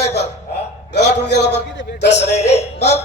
काय फार? गावातून गेला पण तसं नाही रे. मग?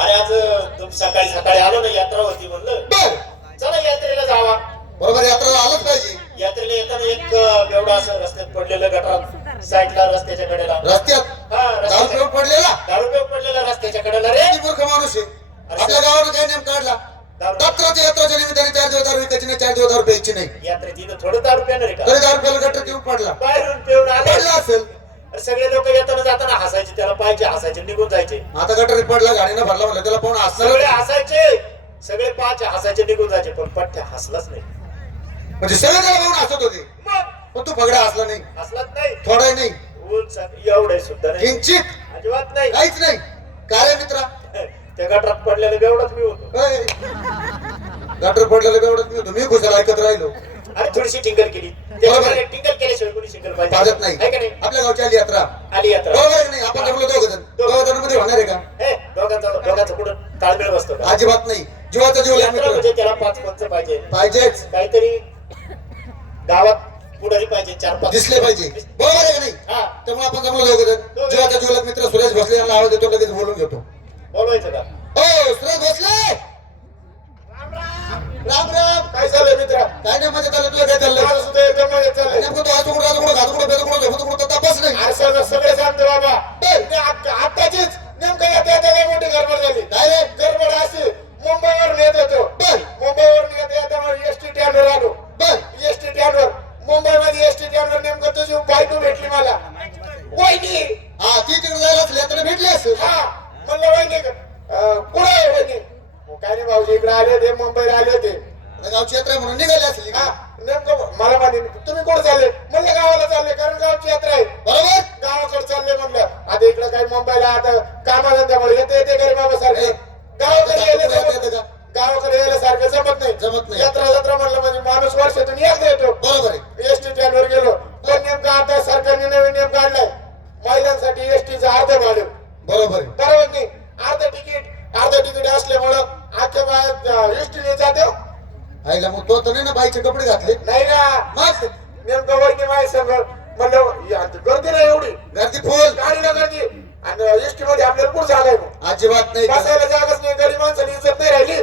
अरे आज सकाळी सकाळी आलो ना यात्रा होती म्हणलं. बर. चला यात्रेला जावा. बरोबर यात्रेला आलंच पाहिजे. यात्रेला येताना एक एवढं असं रस्त्यात पडलेलं गटार साईडला रस्त्याच्या कडेला. रस्त्यात? हा दारू पडलेला? दारू पडलेला रस्त्याच्या कडेला रे. मूर्ख माणूस आहे. आपल्या गावानं काय नेम काढला? दत्ताच्या यात्राच्या निमित्ताने चार दिवस दारू विकायची नाही चार दिवस दारू प्यायची नाही. यात्रेत इथं थोडं दारू का? तरी दारू प्यायला गट्टर पिऊन पडला बाहेरून पिऊन आले पडला असेल अरे सगळे लोक येताना जाताना हसायचे त्याला पाहिजे हसायचे निघून जायचे. आता गटर पडला गाडीनं भरला म्हणलं त्याला पाहून सगळे हसायचे सगळे पाच हसायचे निघून जायचे पण पठ्ठ्या हसलाच नाही. म्हणजे सगळे त्याला पाहून हसत होते. मग? पण तू पगडा हसला नाही. हसलाच नाही. थोडाही नाही. ऊन एवढे सुद्धा नाही. किंचित. अजिबात नाही. काहीच नाही. काय रे मित्रा? त्या गटात पडलेलं एवढंच मी होतो. गटर पडलेलं एवढंच मी होतो. मी खुशाल ऐकत राहिलो. अरे थोडीशी टिंगल केली. टिंगल केल्याशिवाय कोणी पाहिजे नाही. आहे का नाही? आपल्या गावची आली यात्रा. आली यात्रा. बरोबर आहे की नाही? आपण दोघ जण. होणार आहे का? हे दोघांचा दोघांचा कुठं ताळमेळ बसतो का? अजिबात नाही. जीवाचा जीव यात्रा मित्र म्हणजे त्याला पाच पंच पाहिजे. पाहिजेच. काहीतरी गावात पुढारी पाहिजे चार पाच. दिसले पाहिजे. बरोबर आहे का नाही? हा. त्यामुळे आपण जमलो दोघ जण. जीवाचा जीवलग मित्र सुरेश भोसले यांना आवाज देतो लगेच बोलून घेतो. बोलवायचं का? हो सुरेश भोसले राम राम काय झालं मित्रा काय नाही मध्ये चाललं तुला काय चाललं माझं सुद्धा एकदम मजेत चाललंय नेमकं तो आज उघडा उघडा घात उघडा बेद उघडा झोपत उघडा तपास नाही अरे सगळं सगळे सांगतो बाबा ते आत- आत्ताचीच नेमकं येता येता लई मोठी गडबड झाली काय रे गडबड अशी मुंबईवरून येत होतो बर मुंबईवरून येत येता एस टी स्टँडवर आलो बर एस टी स्टँडवर मुंबईमध्ये एस टी स्टँडवर नेमकं तुझी बायको भेटली मला वहिनी हा ती तिकडे जायला असली आता भेटली असेल हा म्हणलं वहिनी अं, कुठे आहे वहिनी हो, काय नाही भाऊजी इकडे आले होते मुंबईला आले होते आता गावची यात्रा आहे म्हणून निघाली असली हा का नेमकं मला माहिती तुम्ही कुठे चालले म्हणलं गावाला चालले कारण गावची यात्रा आहे बरोबर गावाकडे चालले म्हणलं आता इकडे आता कामाला त्यामुळे येते येते घरी बाबा सारखे गावाकडे यायला? गावाकडे यायला सारखं जमत नाही. जमत नाही. यात्रा यात्रा म्हणलं म्हणजे माणूस वर्षातून एकदा येतो. बरोबर आहे. एसटी स्टँडवर गेलो. पण नेमकं आता सरकारने नवीन नियम काढलाय. महिलांसाठी एसटीचं अर्ध भाडं. बरोबर बरोबर नाही? अर्ध तिकीट अर्ध तिकीट असल्यामुळं अख्ख्या बाया एसटीने जाते हो. आईला मग तो तर नाही ना बाईचे कपडे घातले. नाही ना. मग? नेमकं वहिनी माय संग म्हणलं या, गर्दी नाही एवढी. गर्दी फुल गाडीला गर्दी. आणि एसटी मध्ये आपल्याला पुढे झालाय मग अजिबात नाही बसायला जागाच नाही गरीब माणसाने इज्जत नाही राहिली.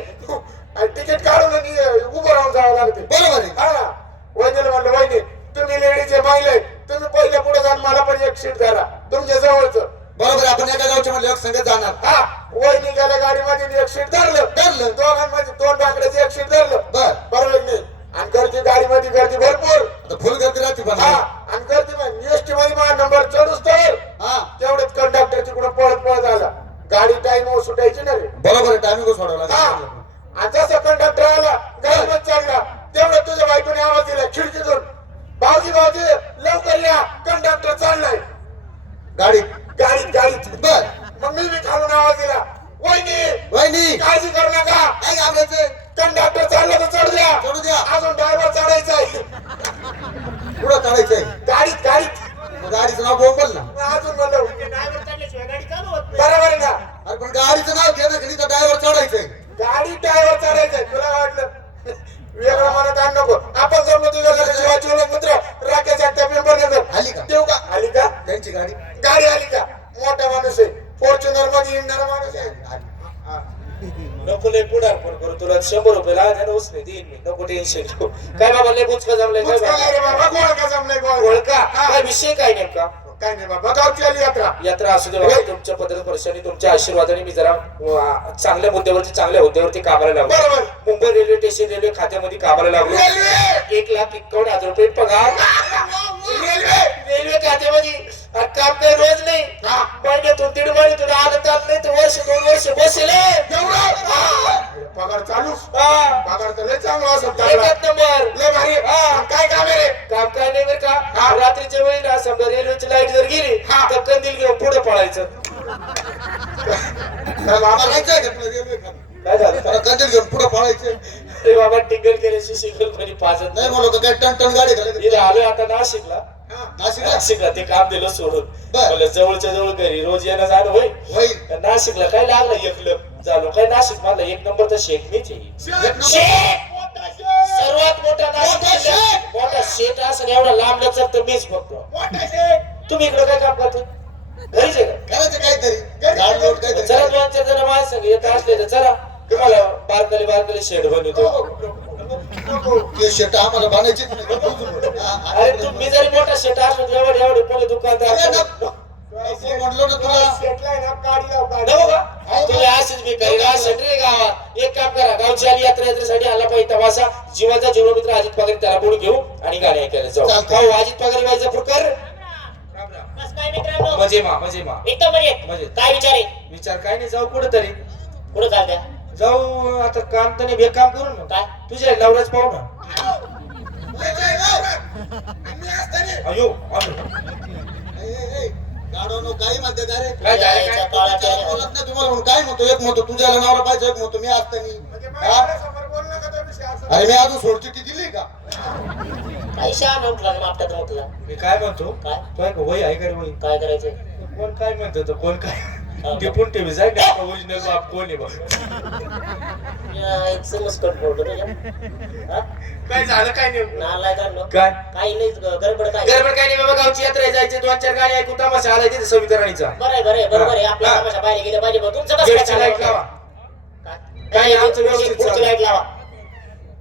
आणि तिकीट काढून आणि उभं राहून जावं लागते. बरोबर आहे. हा. वहिनीला म्हणलं वहिनी तुम्ही लेडीचे माहिले तुम्ही पहिले पुढे जाऊन मला पण एक सीट धरा तुमच्या जवळचं बरोबर आहे. आपण एका गावच्या म्हणलं संगत जाणार हा वहिनी गेल्या गाडीमध्ये एक सीट धरलं धरलं. दोघांमध्ये दोन बाकड्याचं एक सीट धरलं बर बरोबर नाही आणि गर्दी गाडीमध्ये गर्दी भरपूर आता फुल गर्दी राहते पण हा आणि गर्दी एसटी मध्ये माझा नंबर चढूच तर हा तेवढेच कंडक्टर तिकडून पळत पळत आला गाडी टाइम सुटायची ना रे बरोबर आहे टायमिंग सोडावं लागेल आणि जसा कंडक्टर आला गाडीमध्ये चढला तेवढं तुझ्या बायकोने आवाज दिला खिडकीतून. भाऊजी भाऊजी लवकर या. कंडक्टर चाललाय. गाडी. गाडीत गाडीत बर. मग मी बी खालून आवाज दिला. वहिनी वहिनी. काळजी करू नका. काय घाबरायचं? कंडक्टर चाललं तर चढ द्या. चढू द्या. अजून ड्रायव्हर चढायचाय पुढं काढायचंय गाडीत गाडीत मग गाडीचं नाव बोंबल ना अजून म्हणलं ड्रायव्हर चालल्याशिवाय गाडी चालू होत नाही बरोबर आहे ना अरे पण गाडीचं नाव घे ना घरी तर ड्रायव्हर चढायचंय गाडी ड्रायव्हर चढायचाय तुला काय वाटलं वेगळं मनात आण नको आपण जमलो तुझ्या घरी शिवाजी ओळख मित्र राकेश एकटा पेपर नगर आली का देऊ का आली का त्यांची गाडी गाडी आली का मोठा माणूस आहे. फॉर्च्युनरमध्ये येणारा माणूस आहे. नको लय पुढार पण करू तुला. शंभर रुपये लागले उसने देईन मी. नको टेन्शन घेऊ. काय बाबा लय बुचका जमलाय काय बाबा? नाही रे बाबा गोळ का जमलाय गोळ गोळ का हा. काय विषय काय नेमका? काय नाही बाबा गावची आली यात्रा. यात्रा असू दे बाबा तुमच्या पद्धत वर्षांनी तुमच्या आशीर्वादाने मी जरा चांगल्या मुद्द्यावरती चांगल्या हुद्द्यावरती कामाला लागलो. मुंबई रेल्वे स्टेशन रेल्वे खात्यामध्ये कामाला लागलो. एक लाख एकावन्न हजार रुपये पगार. रेल्वे रेल्वे खात्यामध्ये काम काही रोज नाही. हा. महिन्यातून दीड महिन्यातून आलं चाल नाही तर वर्ष दोन वर्ष बसेल. पगार चालू. पगार तर लय चांगला असत नंबर. लय भारी. हा, काय काम आहे रे? काम काय नाही बरं हा. का रात्रीच्या वेळी ना समजा रेल्वेची लाइट जर गेली हा. तर कंदील घेऊन पुढे पळायचं. काय का तुला झालं. कंदील घेऊन पुढं पळायचं अरे बाबा टिंगल केल्याशी सिंगल कोणी पाजत नाही का काय टन टन गाडी आलोय आता नाशिकला. नाशिकला ते काम दिलं सोडून. जवळच्या जवळ घरी रोज येणं जाणं होईल. नाशिकला काय लागलं? एकलं झालो. काय नाशिक मला एक नंबर तर. शेख! सर्वात मोठा नाशिक मोठा शेट असं एवढा लांब तर मीच फक्त तुम्ही इकडे काय काम करतो? घरीच आहे का? करायचं काहीतरी. चला दोन चार जण माझ्या संग येत असले तर चला. तुम्हाला बारकली बारकली शेड बनवतो. ते शेट आम्हाला? हा, हा. अरे तू मी जरी मोठा शेट असलो एवढे एवढे कोणी दुकानदार म्हटलं ना तुला तुला मी करीन रे गावात. एक काम करा गावची आली यात्रा यात्रेसाठी आला पाहिजे तमाशा. जीवाचा जीवन मित्र अजित पगार त्याला बोलून घेऊ आणि गाड्या ऐकायला जाऊ. भाऊ अजित पगार व्हायचा प्रकार बस काय मित्रांनो. मजे मा मजे मा एकदम मजेत. काय विचारे? विचार काय नाही जाऊ कुठं तरी पुढे चालत्या? जाऊ आता काम तर नाही बेकाम करू ना. काय? तुझ्या नवऱ्याच पाहू ना. अयो काही म्हणते का रे काय झालं काय? बोलत नाही तुम्हाला म्हणून काय म्हणतो एक म्हणतो तुझ्याला नवरा पाहिजे एक म्हणतो मी असतानी हा? अरे मी अजून सोडचिट्टी दिली का? काही शहा उठला ना मापटात म्हटलं. मी काय म्हणतो? काय? तो आहे का वही आहे का रे वही काय करायचं कोण काय म्हणतो? तो कोण काय? टिपून ठेवी जाय का? ओरिजिनल बाप कोण आहे समज कट बोलतो? काय झालं काय नाही काय? काही लई गडबड काय? गडबड काय नाही बाबा गावची यात्रा जायचे दोन चार गाडी ऐकून तमाशा आलाय तिथे सविता राणीचा. बरं आहे बरं आहे बरोबर आहे. आपल्या. तमाशा पाहिजे गेले पाहिजे बघ तुमचं कसं काय गेटची लाइट? लावा. काय? आमचं व्यवस्थित. लाइट लावा.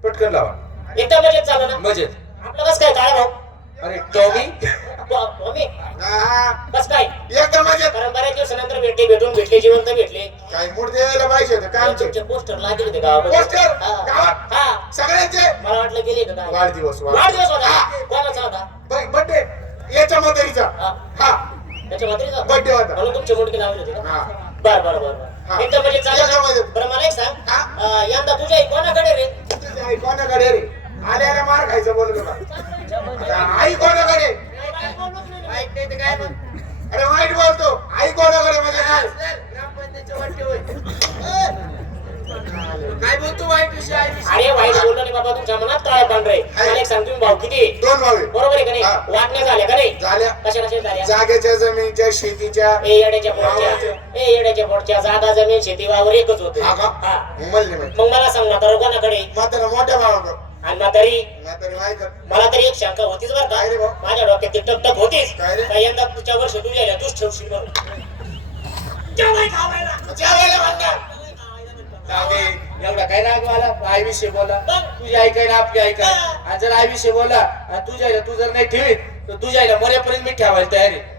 पटकन लावा. एकदम मजेत चालू ना? मजेत आपलं कसं काय काय भाऊ? अरे टॉमी? कसं काय? एकदम मजेत बऱ्याच भेटले भेटून भेटले जिवंत भेटले. काय मूड द्यायला पाहिजे होतं काय आमचे तुमचे पोस्टर लागले होते गावामध्ये. पोस्टर हा. गावात? हा. सगळ्यांचे? मला वाटलं गेले का काय वाढदिवस वाढ- वाढदिवस होता. हा. कोणाचा होता? बड्डे याच्या मदरीचा हा. हा. त्याच्या होता. म्हणून तुमचे मुडके लावले होते का? हा. बर बर बर हा. बर एकदम म्हणजे एकदम चालेल मजेत. बरं मला एक सांग. हा. अं, यंदा तुझ्या आई कोणाकडे रे? तुझी आई कोणाकडे रे? आल्याला मार खायचं बोललो का आता आई कोणाकडे? काय मग अरे वाईट बोलतो. आई म्हणजे काय? काय बोलतो वाईट विषय अरे वाईट बोललो नाही बाबा तुमच्या मनात काय पांढरे? मला एक सांग तुम्ही भाऊ किती? आहे? दोन भावे बरोबर आहे का नाही? हा. वाटण्या झाल्या का नाही? झाल्या. कशा कशा झाल्या? जागेच्या जमिनीच्या शेतीच्या ए येड्याच्या पोटच्या. ए येड्याच्या पोटच्या. जागा जमीन शेती वावर एकच होते. हा का? मग मला सांग म्हातारा कोणाकडे? म्हातारा मोठ्या भावाकडे. आणि म्हातारी म्हातारी माहीत मला तरी एक शंका होतीच बरं काय रे का? माझ्या डोक्यात ती टकटक होतीच काय रे? यंदा पुढच्या वर्ष तू यायला तूच ठेवशील बरं जेवाय खावायला. जेवायला म्हणणार. जागे, एवढा काय राग मला आई विषयी बोला बघ. तुझी आई काय ना आपली आई काय. आणि जर आई विषयी बोला आणि तुझ्या आईला तू जर नाही ठेवीत तर तुझ्या आईला मी ठेवायला तयार आहे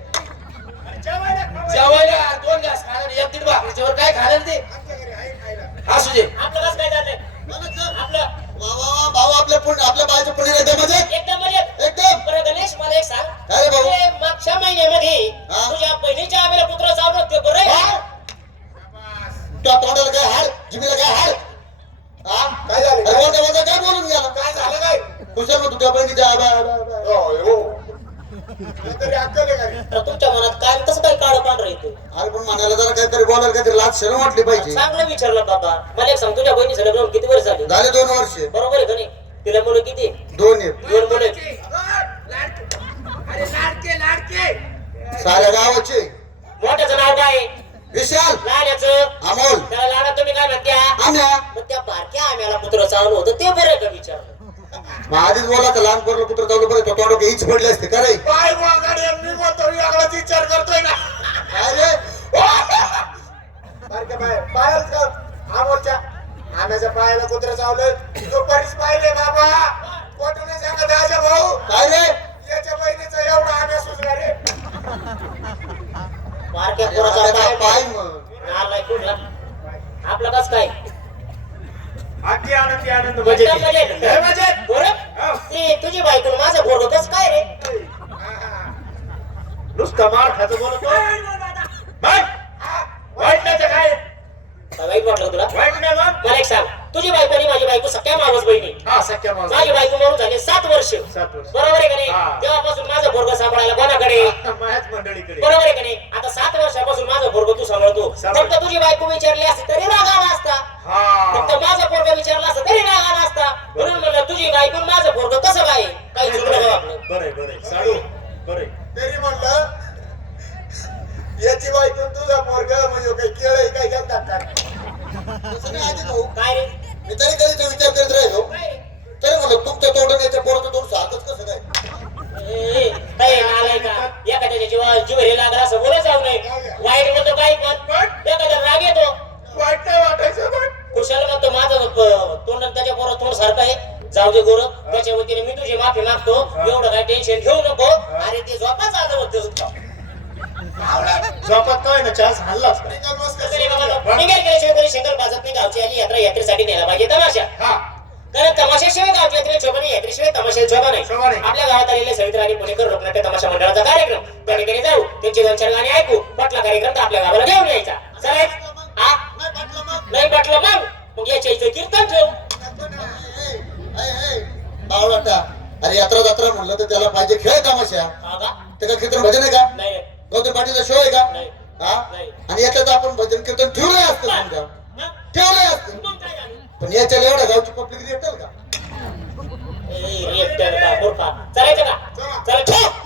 जेवायला खावायला. जेवायला दोन घास खाणार एक दीड भाकरीच्यावर काय खाणार ते आमच्या घरी आहे खायला. असू दे आपलं कसं काय झालंय आपलं वा वा वा भाऊ आपल्या बायचं पुण्य एकदम मजेत एकदम. एकदम बरं गणेश मला एक सांग. काय रे भाऊ? ते मागच्या महिन्यामध्ये हा? तुझ्या बहिणीच्या आम्हाला पुत्र चावलं ते बरं हा? त्या तोंडाला काय हाड? जिभेला काय हाड? हा? काय झालं? अरे काय बोलून गेला? काय झालं काय? कुशल म्हणतो त्या बहिणीच्या. हो. तुमच्या मनात काय कसं काय काळं पांढरं येते? अरे पण म्हणायला जरा काहीतरी बोलायला काहीतरी लाज शरम वाटली पाहिजे. चांगलं विचारलं बाबा. मला एक सांग तुझ्या बहिणीचं लग्न किती वर्ष झाले? झाले दोन वर्ष. बरोबर आहे का नाही? तिला मुलं किती? दोन आहेत दोन मुलं अरे लाडके लाडके. साऱ्या गावाचे. मोठ्याचं नाव काय? आहे? विशाल. लहान्याचं अमोल. त्याला लहाना तुम्ही काय म्हणत्या? आम्या. मग त्या बारक्या आम्हाला पुत्र चावलं होतं ते बरं का विचारलं मग आधीच बोला तर लहान पोरलं कुत्र चावलं बरं तो तोंड हीच पडली असते का रे? पाय वागाडे मी म्हणतो वेगळाच विचार करतोय ना. काय रे? बारक्या पाय पायच का? आमोलच्या आम्याच्या पायाला कुत्र चावलं. तो परीस पाहिले बाबा. कोण नाही सांगत राजा भाऊ. काय रे याच्या बहिणीचं एवढा आम्या सुचला रे. पोराचा आम्याचा पाय नालाय कुठला. आपलं कसं काय? अति आनंदी आनंद मजेत. हे मजेत? बरं? ते तुझी बायको आणि माझं पोरगं कसं काय रे? नुसता मार खातो बोलतो वाईट वाईट नाही तर काय काय वाईट वाटलं तुला वाईट नाही मग मला एक सांग तुझी बायको आणि माझी बायको सख्या मावस बहिणी हा सख्या माणूस माझी बायको म्हणून झाले सात वर्ष. सात वर्ष. बरोबर आहे का नाही? हा. तेव्हापासून माझं पोरग सांभाळायला कोणाकडे? माझ्याच मंडळीकडे. बरोबर आहे का नाही? आता सात वर्षापासून माझं पोरग तू सांभाळतो. सांभाळ. फक्त तुझी बायको विचारली असती तरी राग आला असता फक्त हा माझं पोरग विचारलं असतं तरी राग आला असता म्हणून म्हणलं तुझी बायको आणि माझं पोरग कसं काय काही चुकलं का आपलं बरं बरं साडू बरं तरी म्हणलं याची बायको तुझा पोरग म्हणजे काही केळ काय घेतात का तसं नाही आधी भाऊ काय रे मी तरी कधी तो विचार करत राहिलो काय रे? तरी म्हणलं तुमच्या तोंडाने याच्या पोराचं तोंड सारखंच कसं काय ए, ए, नालाय का एखाद्याच्या जीवा जीव हे लागला असं बोलायचं जाऊ नये जाऊ दे गोर त्याच्या वतीने मी तुझी माफी मागतो. एवढं काय टेन्शन घेऊ नको. अरे ते झोपाच आलं होतं. झोपात काय ना चान्स हल्लाच काय कसं रे बाबा? निघाल गेल्याशिवाय कोणी शेंगल भाजत नाही गावची आली. यात्रा यात्रेसाठी नेला पाहिजे. तमाशा. हा. कारण तमाशाशिवाय गावची यात्रे शोभा नाही. यात्रेशिवाय. आपल्या गावात आलेले सवित्र आणि पुणेकर लोकनाट्य तमाशा मंडळाचा कार्यक्रम. त्या ठिकाणी जाऊ. त्यांचे दोन चार गाणी ऐकू. पटला कार्यक्रम तर आपल्या गावाला घेऊन यायचा. चला? नाही पटलं मग. मग. याच्या इथं कीर्तन ठेव. बावळाटा अरे यात्रा जत्रा म्हणलं तर त्याला पाहिजे खेळ तमाशा. का? ते का कीर्तन भजन आहे का. गौतम पाटीलचा शो आहे का? नाही. हा. आणि याच्यात आपण भजन कीर्तन ठेवलंय असतं समजा? ठेवलंय असतं? पण याच्या एवढ्या गावची पब्लिक येतात का? का? चला ठेव.